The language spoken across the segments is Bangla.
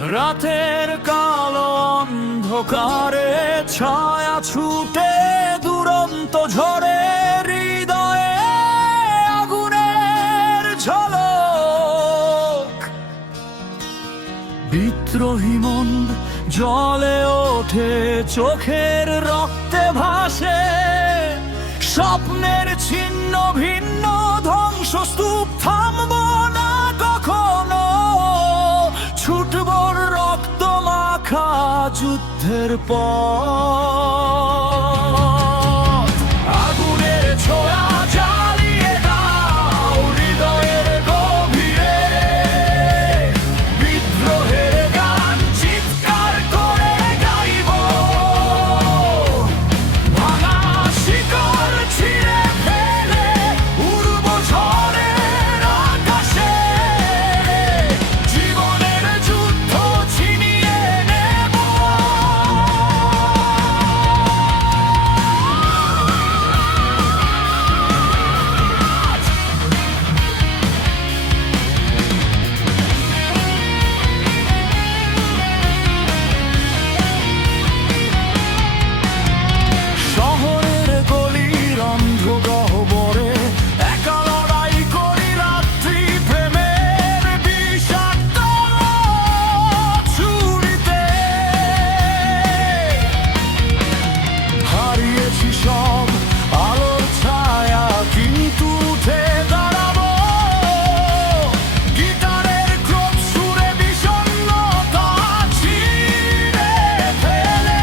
রাতের কালো অন্ধকারে ছায়া ছুটে দুরন্ত ঝড়ে হৃদয়ে আগুনের ঝলক। বিদ্রোহী মন জ্বলে ওঠে, চোখের রক্তে ভাসে স্বপ্নের ছিন্ন ভিন্ন ধ্বংসস্তূপ। থামবো না কখনো, ছুটবো রক্ত মাখা যুদ্ধের পথ। আগুনের ছোঁয়া জ্বালিয়ে দাও হৃদয়ের গভীরে, বিদ্রোহের গান চিৎকার করে গাইব। ভাঙা শিকল ছিঁড়ে ফেলে উড়ব ঝড়ের আকাশে, জীবনের যুদ্ধ ছিনিয়ে নেব। শহরের গলির অন্ধ গহ্বরে একা লড়াই করি রাত্রি প্রেমের বিষাক্ত ছুরিতে। হারিয়েছি সব আলোর ছায়া, কিন্তু উঠে দাঁড়াবো গিটারের ক্রোধ সুরে বিষণ্ণতা ছিঁড়ে ফেলে।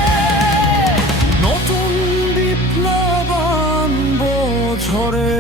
নতুন বিপ্লব আনবো ঝড়ে